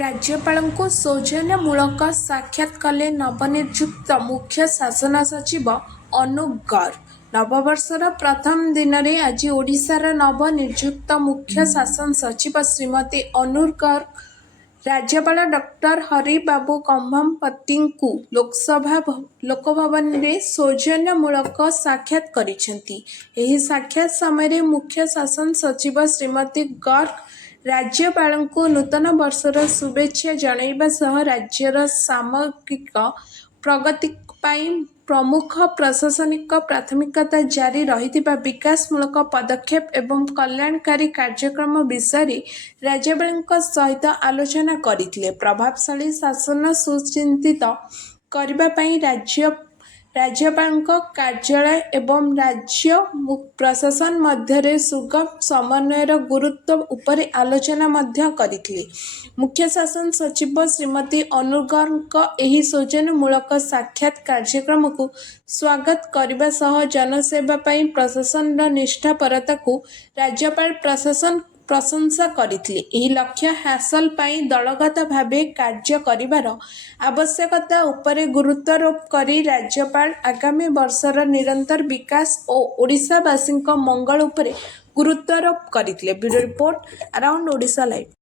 राज्यपालଙ୍କୁ ସୌଜନ୍ୟମୂଳକ ସାକ୍ଷାତ କଲେ ନବନିଯୁକ୍ତ ମୁଖ୍ୟ ଶାସନ ସଚିବ ଅନୁପ ଗର୍ଗ। ନବବର୍ଷର ପ୍ରଥମ ଦିନରେ ଆଜି ଓଡ଼ିଶାର ନବନିଯୁକ୍ତ ମୁଖ୍ୟ ଶାସନ ସଚିବ ଶ୍ରୀମତୀ ଅନୁପ ଗର୍ଗ ରାଜ୍ୟପାଳ ଡକ୍ଟର ହରିବାବୁ କମ୍ଭମପତିଙ୍କୁ ଲୋକଭବନରେ ସୌଜନ୍ୟମୂଳକ ସାକ୍ଷାତ କରିଛନ୍ତି। ଏହି ସାକ୍ଷାତ ସମୟରେ ମୁଖ୍ୟ ଶାସନ ସଚିବ ଶ୍ରୀମତୀ ଗର୍ଗ ରାଜ୍ୟପାଳଙ୍କୁ ନୂତନ ବର୍ଷର ଶୁଭେଚ୍ଛା ଜଣାଇବା ସହ ରାଜ୍ୟର ସାମଗ୍ରିକ ପ୍ରଗତି ପାଇଁ ପ୍ରମୁଖ ପ୍ରଶାସନିକ ପ୍ରାଥମିକତା ଜାରି ରହିଥିବା ବିକାଶମୂଳକ ପଦକ୍ଷେପ ଏବଂ କଲ୍ୟାଣକାରୀ କାର୍ଯ୍ୟକ୍ରମ ବିଷୟରେ ରାଜ୍ୟପାଳଙ୍କ ସହିତ ଆଲୋଚନା କରିଥିଲେ। ପ୍ରଭାବଶାଳୀ ଶାସନ ସୁନିଶ୍ଚିତ କରିବା ପାଇଁ ରାଜ୍ୟପାଳଙ୍କ କାର୍ଯ୍ୟାଳୟ ଏବଂ ରାଜ୍ୟ ପ୍ରଶାସନ ମଧ୍ୟରେ ସୁଗମ ସମନ୍ୱୟର ଗୁରୁତ୍ୱ ଉପରେ ଆଲୋଚନା ମଧ୍ୟ କରିଥିଲେ। ମୁଖ୍ୟ ଶାସନ ସଚିବ ଶ୍ରୀମତୀ ଅନୁପ ଗର୍ଗଙ୍କ ଏହି ସୌଜନ୍ୟମୂଳକ ସାକ୍ଷାତ କାର୍ଯ୍ୟକ୍ରମକୁ ସ୍ୱାଗତ କରିବା ସହ ଜନସେବା ପାଇଁ ପ୍ରଶାସନର ନିଷ୍ଠାପରତାକୁ ରାଜ୍ୟପାଳ ପ୍ରଶଂସା କରିଥିଲେ। ଏହି ଲକ୍ଷ୍ୟ ହାସଲ ପାଇଁ ଦଳଗତ ଭାବେ କାର୍ଯ୍ୟ କରିବାର ଆବଶ୍ୟକତା ଉପରେ ଗୁରୁତ୍ୱାରୋପ କରି ରାଜ୍ୟପାଳ ଆଗାମୀ ବର୍ଷର ନିରନ୍ତର ବିକାଶ ଓ ଓଡ଼ିଶାବାସୀଙ୍କ ମଙ୍ଗଳ ଉପରେ ଗୁରୁତ୍ୱାରୋପ କରିଥିଲେ। Bureau report, around Odisha live.